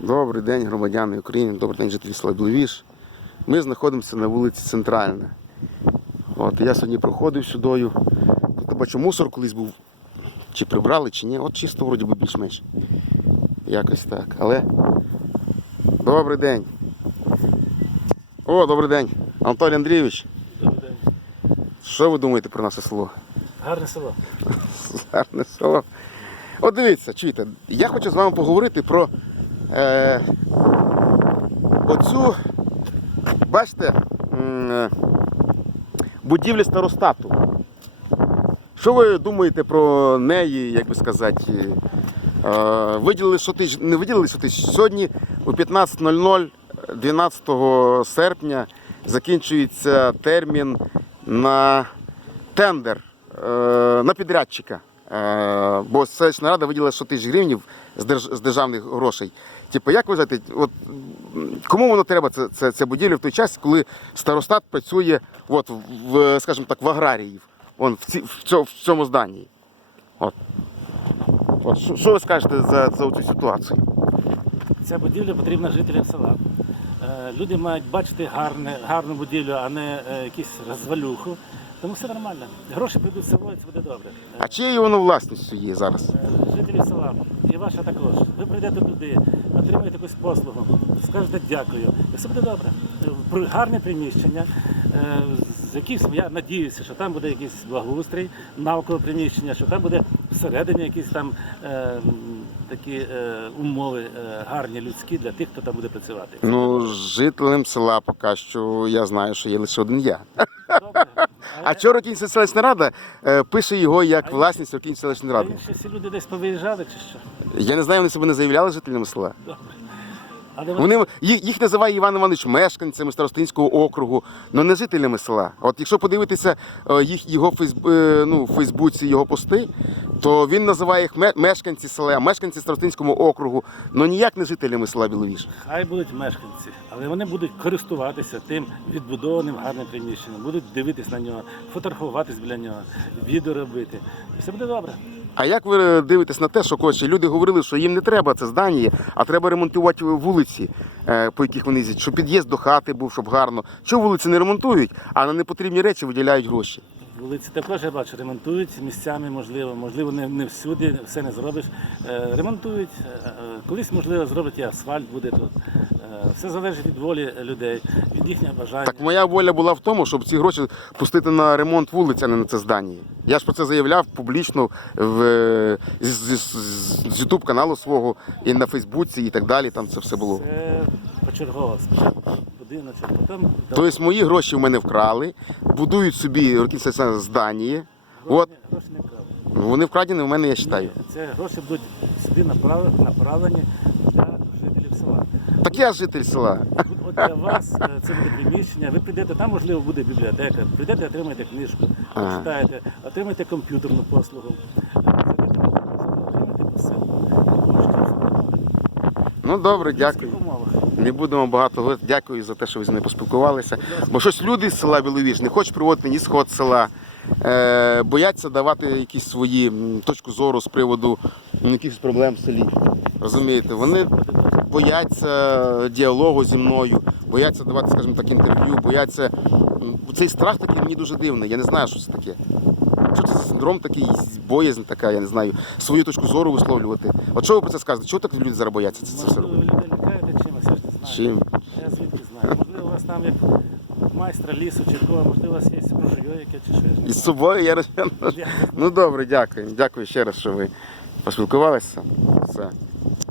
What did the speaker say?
Добрий день, громадяни України, добрий день, жителі села Біловіж. Ми знаходимося на вулиці Центральна. От, я сьогодні проходив сюдою. Тут бачу, мусор колись був. Чи прибрали, чи ні. От чисто вроді би більш-менш. Якось так. Але. Добрий день. О, добрий день. Анатолій Андрійович, Добрий день. що ви думаєте про наше село? Гарне село. Гарне село. От дивіться, чуєте, я хочу з вами поговорити про е, оцю, бачите, е, будівлю старостату. Що ви думаєте про неї, як би сказати? Е, виділили що тисяч, не виділили що тисяч. Сьогодні о 15.00, 12 серпня, закінчується термін на тендер на підрядчика. Е, Бо селищна рада виділила 100 тисяч гривень з, державних грошей. Типу, як ви вважаєте, от, кому воно треба, це, це, це будівля в той час, коли старостат працює от, в, скажімо так, в аграріїв, он, в, ці, в, цьому, в цьому зданні? От. От, що ви скажете за, за цю ситуацію? Ця будівля потрібна жителям села. Е, Люди мають бачити гарне, гарну будівлю, а не е, якусь розвалюху. Тому все нормально. Гроші прийдуть село і це буде добре. Е, А чиєю воно власністю є зараз? Жителі села, і ваша також. Ви прийдете туди, отримаєте якусь послугу, скажете дякую. І все буде добре. Гарне приміщення, з якимсь, я надіюся, що там буде якийсь благоустрій, навколо приміщення, що там буде всередині якісь там такі е, умови е, гарні людські для тих, хто там буде працювати. Ну, жителем села поки що я знаю, що є лише один я. Добре. А чого Рокінська селищна рада е, пише його як власність Рокінської селищної А ради? інші всі люди десь повиїжджали чи що? Я не знаю, вони себе не заявляли жителями села. Добре. Але вони Вони їх, їх називає Іван Іванович мешканцями Старостинського округу, але не жителями села. От якщо подивитися їх його фейсб, ну, в Фейсбуці його пости, то він називає їх мешканці села, мешканці Старостинського округу, але ніяк не жителями села Біловіж. Хай будуть мешканці, але вони будуть користуватися тим відбудованим гарним приміщенням, будуть дивитись на нього, фотографуватись біля нього, відео робити. Все буде добре. А як ви дивитесь на те, що коротше, люди говорили, що їм не треба це здання, а треба ремонтувати вулиці, е, по яких вони їздять, щоб під'їзд до хати був, щоб гарно. Чого вулиці не ремонтують, а на непотрібні речі виділяють гроші? Вулиці також я бачу, ремонтують місцями, можливо, можливо, не, не всюди, все не зробиш. Е, ремонтують. Е, е, колись, можливо, зроблять і асфальт буде тут. Е, все залежить від волі людей, від їхнього бажання. Так моя воля була в тому, щоб ці гроші пустити на ремонт вулиці, а не на це здання. Я ж про це заявляв публічно в, е, з, з, з Ютуб каналу свого і на Фейсбуці, і так далі. Там це все було. Це почергово. Спочатку будиночок, потім Тобто мої гроші в мене вкрали, будують собі Рокінське здання. От гроші не вкрали. ну, вони вкрадені в мене, я вважаю. Ні, Це гроші будуть сюди направлені для жителів села. Я житель села. От для вас е, це буде приміщення. Ви прийдете, там можливо буде бібліотека. Прийдете, отримаєте книжку, Ага. почитаєте, отримаєте комп'ютерну послугу. Е, зайдете в послугу, Отримаєте. Можете. Ну добре, дякую. умовах. Не будемо багато говорити. Дякую за те, що ви зі мною поспілкувалися. Бо щось люди з села Біловіж не хочуть проводити ні сход села, е, бояться давати якісь свої м, точку зору з приводу м, якихось проблем в селі. Розумієте, вони бояться діалогу зі мною, бояться давати, скажімо так, інтерв'ю, бояться. Цей страх такий мені дуже дивний. Я не знаю, що це таке. Що це за синдром такий, боязнь така, я не знаю, свою точку зору висловлювати. От що ви про це скажете? Чого так люди зараз бояться це, це все робити? ви людей лякаєте чимось, я ж не знаю. Чим? Я звідки знаю. Можливо, у вас там як майстра лісу чи кого, можливо, у вас є ружьо яке чи ще. Із собою я розгляну. Ну добре, дякую. Дякую ще раз, що ви поспілкувалися. Все.